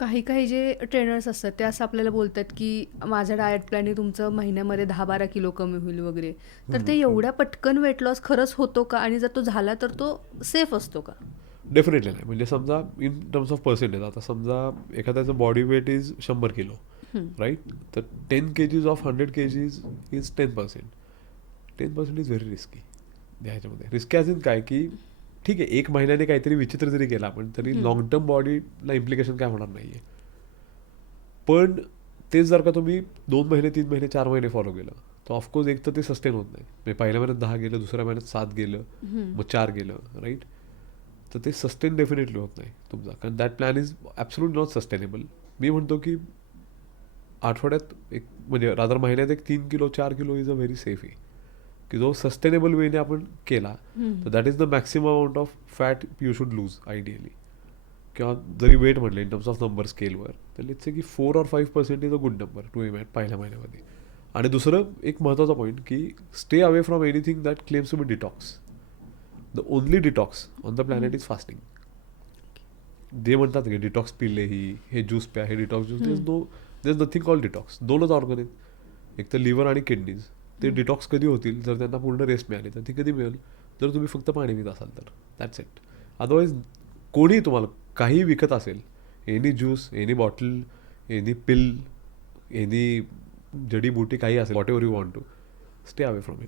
काही काही जे ट्रेनर्स असतात ते असं आपल्याला बोलतात की माझ्या डाएट प्लॅनने तुमचं महिन्यामध्ये 10-12 किलो कमी होईल वगैरे. तर ते एवढ्या पटकन वेट लॉस खरंच होतो का आणि जर तो झाला तर तो सेफ असतो का? डेफिनेटली नाही. म्हणजे समजा इन टर्म्स ऑफ पर्सेंटेज, आता समजा एखाद्याचं body weight is 100 kilo, right. तर 10 kgs of 100 kgs is 10%. 10% is very risky ह्याच्यामध्ये. रिस्की ॲज इन काय की ठीक आहे, एक महिन्याने काहीतरी विचित्र जरी केला आपण तरी लॉंग टर्म बॉडीला इम्प्लिकेशन काय होणार नाही आहे. पण तेच जर का तुम्ही 2 महिने 3 महिने 4 महिने फॉलो केलं तर ऑफकोर्स एक तर ते सस्टेन होत नाही. म्हणजे पहिल्या महिन्यात 10 गेलं, दुसऱ्या महिन्यात 7 गेलं, मग 4 गेलं, राईट. तर ते सस्टेन डेफिनेटली होत नाही तुमचा, कारण that plan is absolute not sustainable. मी म्हणतो की आठवड्यात एक म्हणजे रादर महिन्यात एक 3 kilo 4 kilo is a very safe आहे की जो सस्टेनेबल वेने आपण केला तर that is the maximum amount of fat you should lose ideally. किंवा जरी वेट म्हटलं इन टर्म्स ऑफ नंबर स्केलवर तर लेट्स से की 4 or 5% is a good number to aim at पहिल्या महिन्यामध्ये. आणि दुसरं एक महत्त्वाचा पॉईंट की stay away from anything that claims to be detox. The only detox on the planet is fasting. जे म्हणतात की डिटॉक्स पिले ही, हे ज्यूस प्या, हे detox juice, there is nothing call detox. दोनच ऑर्गन आहेत, एक तर लिव्हर आणि किडनीज. ते डिटॉक्स कधी होतील जर त्यांना पूर्ण रेस्ट मिळाली, तर ती कधी मिळेल जर तुम्ही फक्त पाणी पित असाल तर. That's it. अदरवाईज कोणीही तुम्हाला काही विकत असेल, any juice, any bottle, any pill, any जडीबुटी काही असेल, whatever you want to, stay away from it.